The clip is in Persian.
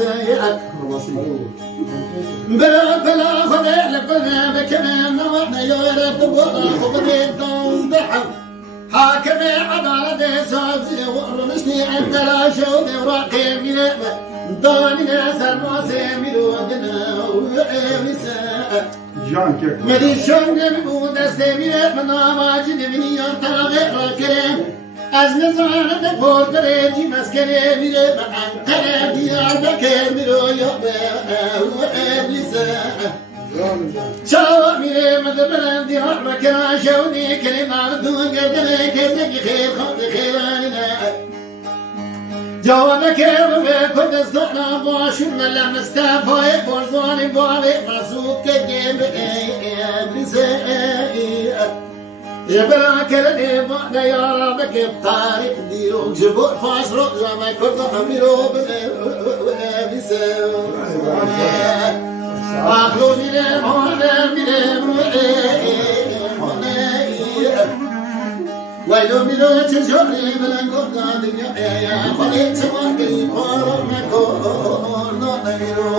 سيئة بلا بلا خذ لكنا بكنا وحنا يورد وخذ الدون بحر حاكم عدالة سازي ورمشني عند لا شوق وراقي من دوني ناس الموسم يودنا وعيسى مدي شون نمود سمير من واجد من ينطلع غير از نزان دور درجی مسکره میره من تره دیار بکر میرو یا به ابلیسه شاو میره مدبرم دیار بکر شونی کلمه دون گردنه کسی خیر خود خیرانه جواب کرد به کردستان باشون لمستفای برزانی بالی مسعود که گم ابلیسه يبرع كلني ما يا ربك بطارق ديرو جبور فاش رؤيا ما يكرد حميرو بسيو أخلو ميرم هنا ميرم ويلو ميرو تجوري بلن قرنا دنيا يا خليت ما قريب ورمكو نو نميرو